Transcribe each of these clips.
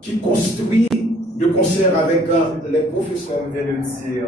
Qui construit de concert avec les professeurs, vient de dire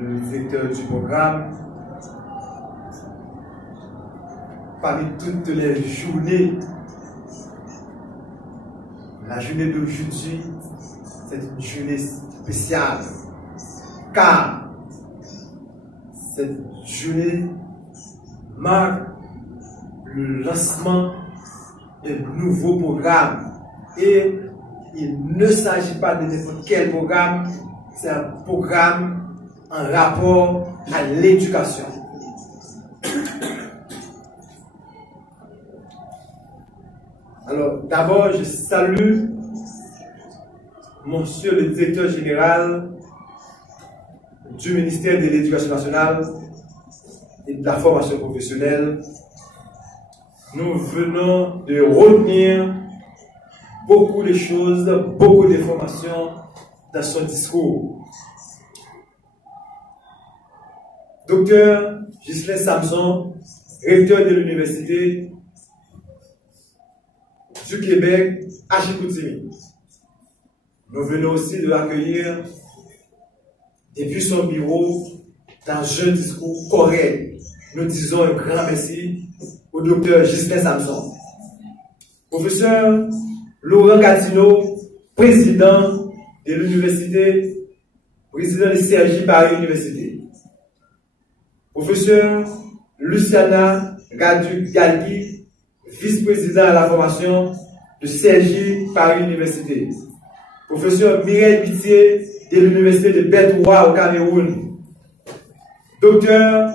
le directeur du programme, parmi toutes les journées, la journée d'aujourd'hui, c'est une journée spéciale, car cette journée marque le lancement d'un nouveau programme. Et il ne s'agit pas de n'importe quel programme, c'est un programme en rapport à l'éducation. Alors, d'abord, je salue Monsieur le directeur général du ministère de l'Éducation nationale et de la formation professionnelle. Nous venons de retenir beaucoup de choses, beaucoup d'informations dans son discours. Docteur Ghislain Samson, recteur de l'Université du Québec à Chicoutimi. Nous venons aussi de l'accueillir depuis son bureau dans un discours correct. Nous disons un grand merci au docteur Ghislain Samson. Professeur Laurent Gatineau, président de l'université, président de CRJ Paris Université. Professeur Luciana Gadu-Galdi, vice-président à la formation de CRJ Paris Université. Professeur Mireille Pitié de l'université de Bet-Ouah au Cameroun. Docteur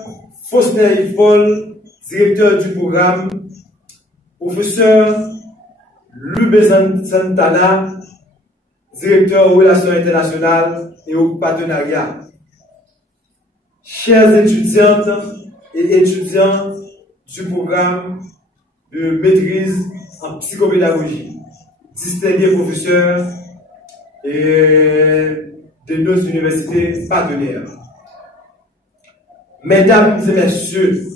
Faustin Yves-Paul, directeur du programme. Professeur Lubé Santana, directeur aux relations internationales et aux partenariats. Chers étudiantes et étudiants du programme de maîtrise en psychopédagogie, distingués professeurs et de nos universités partenaires. Mesdames et messieurs,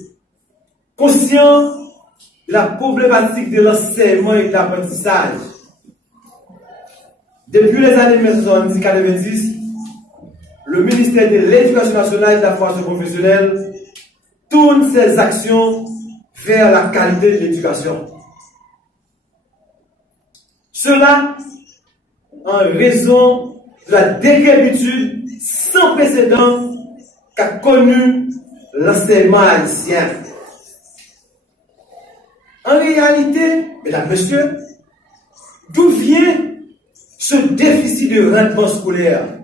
conscients de la problématique de l'enseignement et de l'apprentissage, depuis les années 1990, le ministère de l'Éducation nationale et de la formation professionnelle tourne ses actions vers la qualité de l'éducation. Cela en raison de la décrépitude sans précédent qu'a connu l'enseignement haïtien. En réalité, mesdames, messieurs, d'où vient ce déficit de rendement scolaire?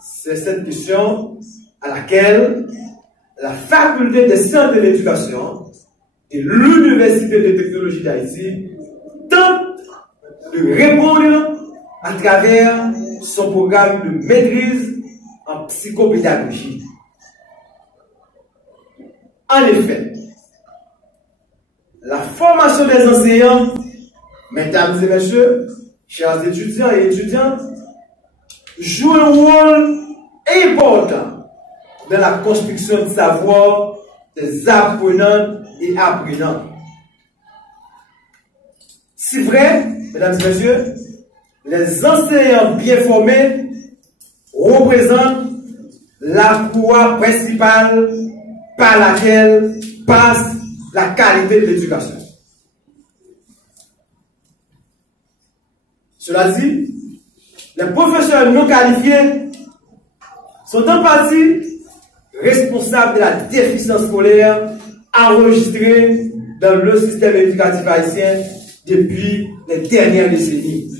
C'est cette question à laquelle la faculté des sciences de l'éducation et l'Université de technologie d'Haïti tentent de répondre à travers son programme de maîtrise en psychopédagogie. En effet, la formation des enseignants, mesdames et messieurs, chers étudiants et étudiantes, joue un rôle important dans la construction du savoir des apprenants et apprenants. C'est vrai, mesdames et messieurs, les enseignants bien formés représentent la voie principale par laquelle passe la qualité de l'éducation. Cela dit, les professeurs non qualifiés sont en partie responsables de la déficience scolaire enregistrée dans le système éducatif haïtien depuis les dernières décennies.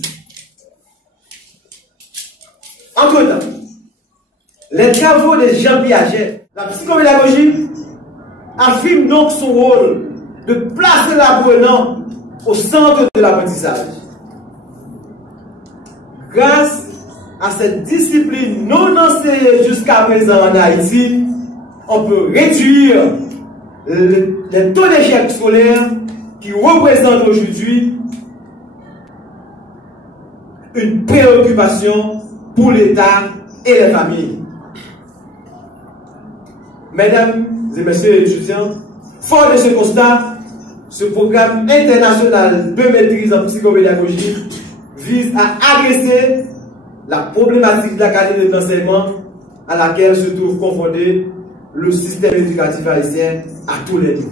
Entre-temps, les travaux de Jean Piaget, la psychopédagogie, affirme donc son rôle de placer l'apprenant au centre de l'apprentissage. Grâce à cette discipline non enseignée jusqu'à présent en Haïti, on peut réduire les taux d'échec scolaires qui représentent aujourd'hui une préoccupation pour l'État et les familles. Mesdames et messieurs les étudiants, fort de ce constat, ce programme international de maîtrise en psychopédagogie vise à adresser la problématique de la qualité de l'enseignement à laquelle se trouve confronté le système éducatif haïtien à tous les niveaux.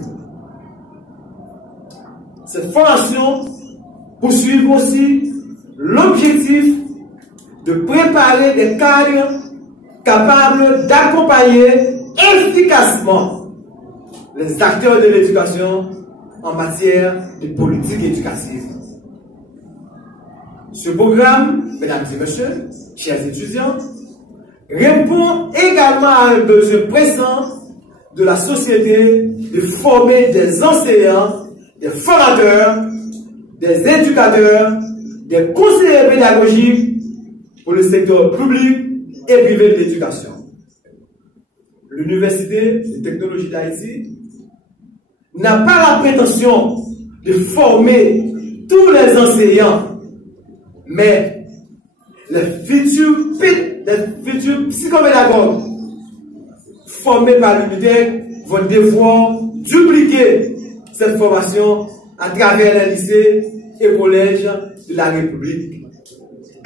Cette formation poursuit aussi l'objectif de préparer des cadres capables d'accompagner efficacement les acteurs de l'éducation en matière de politique éducative. Ce programme, mesdames et messieurs, chers étudiants, répond également à un besoin pressant de la société de former des enseignants, des formateurs, des éducateurs, des conseillers pédagogiques pour le secteur public et privé de l'éducation. L'Université des technologies d'Haïti n'a pas la prétention de former tous les enseignants, mais les futurs psychopédagogues formés par l'UNITEC vont devoir dupliquer cette formation à travers les lycées et collèges de la République.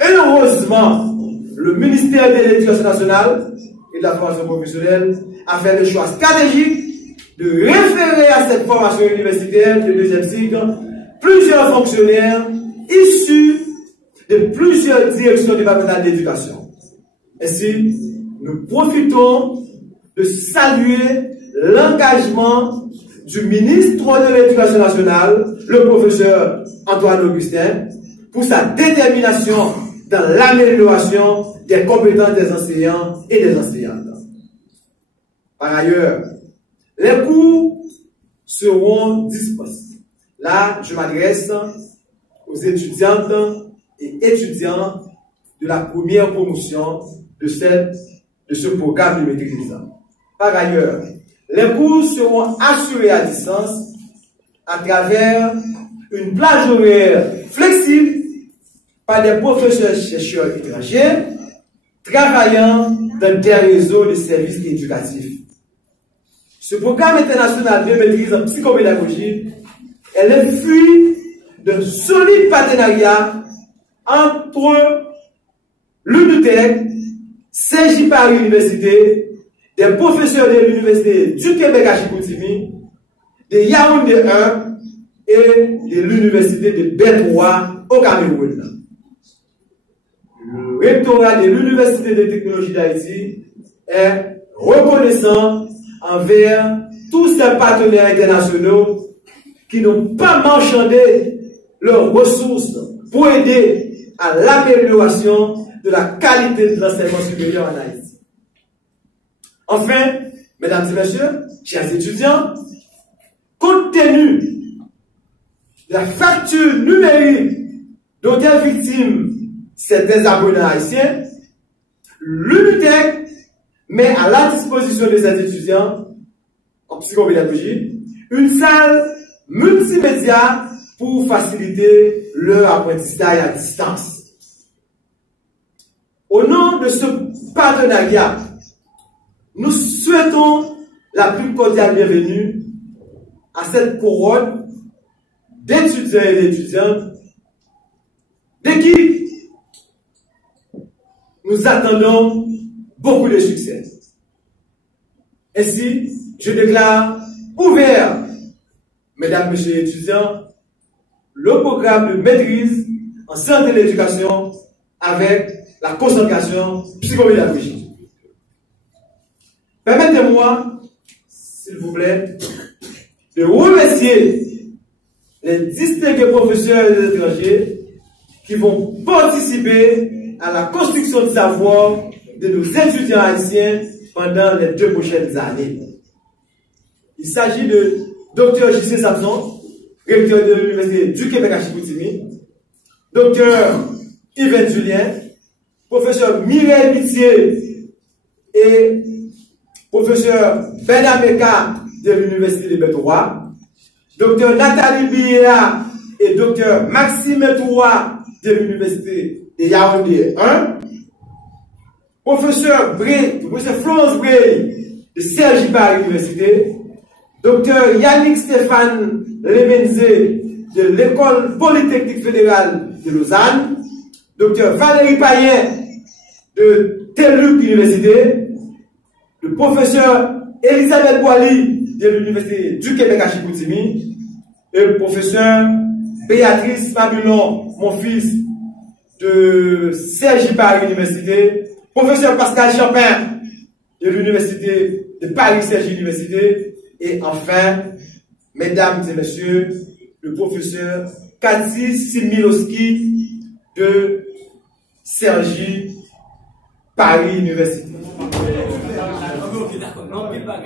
Heureusement, le ministère de l'Éducation nationale et de la formation professionnelle a fait le choix stratégique de référer à cette formation universitaire de deuxième cycle plusieurs fonctionnaires issus de plusieurs directions départementales d'éducation. Ainsi, nous profitons de saluer l'engagement du ministre de l'Éducation nationale, le professeur Antoine Augustin, pour sa détermination dans l'amélioration des compétences des enseignants et des enseignantes. Par ailleurs, les cours seront dispensés. Là, je m'adresse aux étudiantes et étudiants de la première promotion de ce programme de maîtrise. Par ailleurs, les cours seront assurés à distance à travers une plage horaire flexible par des professeurs chercheurs étrangers travaillant dans des réseaux de services éducatifs. Ce programme international de maîtrise en psychopédagogie est le fruit d'un solide partenariat entre l'UNITEC, CJ Paris Université, des professeurs de l'Université du Québec à Chicoutimi, de Yaoundé 1 et de l'Université de Bétroa au Cameroun. Le rectorat de l'Université des technologies d'Haïti est reconnaissant envers tous ces partenaires internationaux qui n'ont pas marchandé leurs ressources pour aider à l'amélioration de la qualité de l'enseignement supérieur en Haïti. Enfin, mesdames et messieurs, chers étudiants, compte tenu de la fracture numérique dont est victime certains apprenants haïtiens, l'UNITEC met à la disposition de ces étudiants en psychopédagogie une salle multimédia pour faciliter leur apprentissage à distance. Au nom de ce partenariat, nous souhaitons la plus cordiale bienvenue à cette cohorte d'étudiants et d'étudiantes de qui nous attendons beaucoup de succès. Ainsi, je déclare ouvert, mesdames, messieurs les étudiants, le programme de maîtrise en sciences de l'éducation avec la concentration psychopédagogique. Permettez-moi, s'il vous plaît, de remercier les distingués professeurs et étrangers qui vont participer à la construction de savoir de nos étudiants haïtiens pendant les 2 prochaines années. Il s'agit de Dr J.C. Samson, recteur de l'Université du Québec à Chicoutimi, Dr Yves Julien, professeur Mireille Pitié et professeur Benameka de l'Université de Bétroa, Dr Nathalie Biéa et Dr Maxime Toura de l'Université de Yaoundé 1, professeur Florence Bray de Cergy Paris Université, docteur Yannick Stéphane Lebenze de l'École Polytechnique Fédérale de Lausanne, docteur Valérie Payen de TELUC Université, le professeur Elisabeth Boily de l'Université du Québec à Chicoutimi, et le professeur Béatrice Fabulon, mon fils, de Cergy Paris Université, professeur Pascal Champin de l'Université de Paris Cergy Université, et enfin, mesdames et messieurs, le professeur Cathy Similowski de Cergy Paris Université. Ok, d'accord. Non, mais pas.